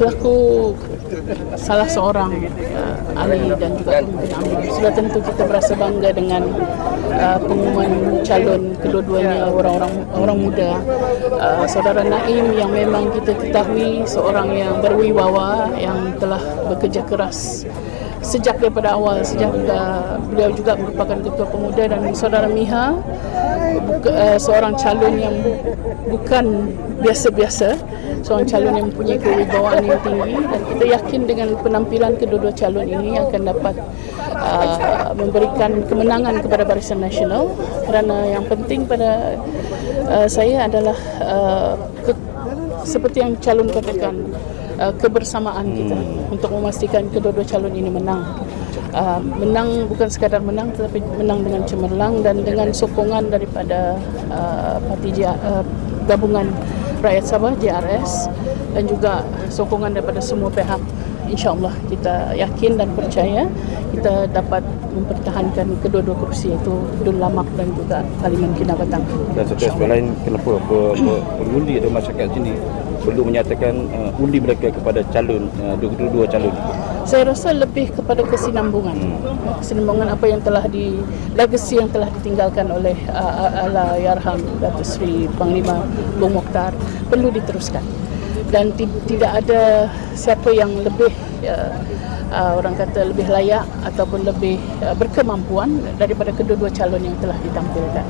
selaku salah seorang uh, ahli dan juga pemimpin sudah tentu kita berasa bangga dengan uh, pengumuman calon kedua-duanya orang-orang orang muda. Uh, Saudara Naim yang memang kita ketahui seorang yang berwibawa yang telah bekerja keras sejak daripada awal sejak uh, beliau juga merupakan ketua pemuda dan saudara Miha buka, uh, seorang calon yang bukan biasa-biasa seorang calon yang mempunyai kewibawaan yang tinggi. Dan kita yakin dengan penampilan kedua-dua calon ini akan dapat uh, memberikan kemenangan kepada Barisan Nasional. Kerana yang penting pada uh, saya adalah uh, ke, seperti yang calon katakan uh, kebersamaan kita untuk memastikan kedua-dua calon ini menang. Uh, menang bukan sekadar menang tetapi menang dengan cemerlang dan dengan sokongan daripada uh, parti J- uh, gabungan rakyat Sabah JRS dan juga sokongan daripada semua pihak. InsyaAllah kita yakin dan percaya kita dapat mempertahankan kedua-dua kursi iaitu Dun Lamak dan juga Parlimen Kinabatan. Dan satu aspek lain kenapa pe- pe- pengundi atau masyarakat sini perlu menyatakan uh, undi mereka kepada calon uh, dua-dua calon itu. Saya rasa lebih kepada kesinambungan. Kesinambungan apa yang telah di legacy yang telah ditinggalkan oleh uh, Allah Yarham Datuk Seri Panglima Bung Mokhtar perlu diteruskan. Dan ti- tidak ada siapa yang lebih uh, uh, orang kata lebih layak ataupun lebih uh, berkemampuan daripada kedua-dua calon yang telah ditampilkan.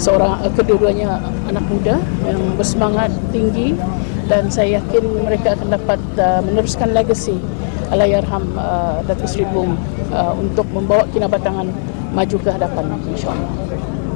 Seorang uh, kedua-duanya anak muda yang bersemangat tinggi dan saya yakin mereka akan dapat uh, meneruskan legacy Allahyarham uh, Datuk Seri Bung uh, untuk membawa kinabatangan maju ke hadapan insyaAllah.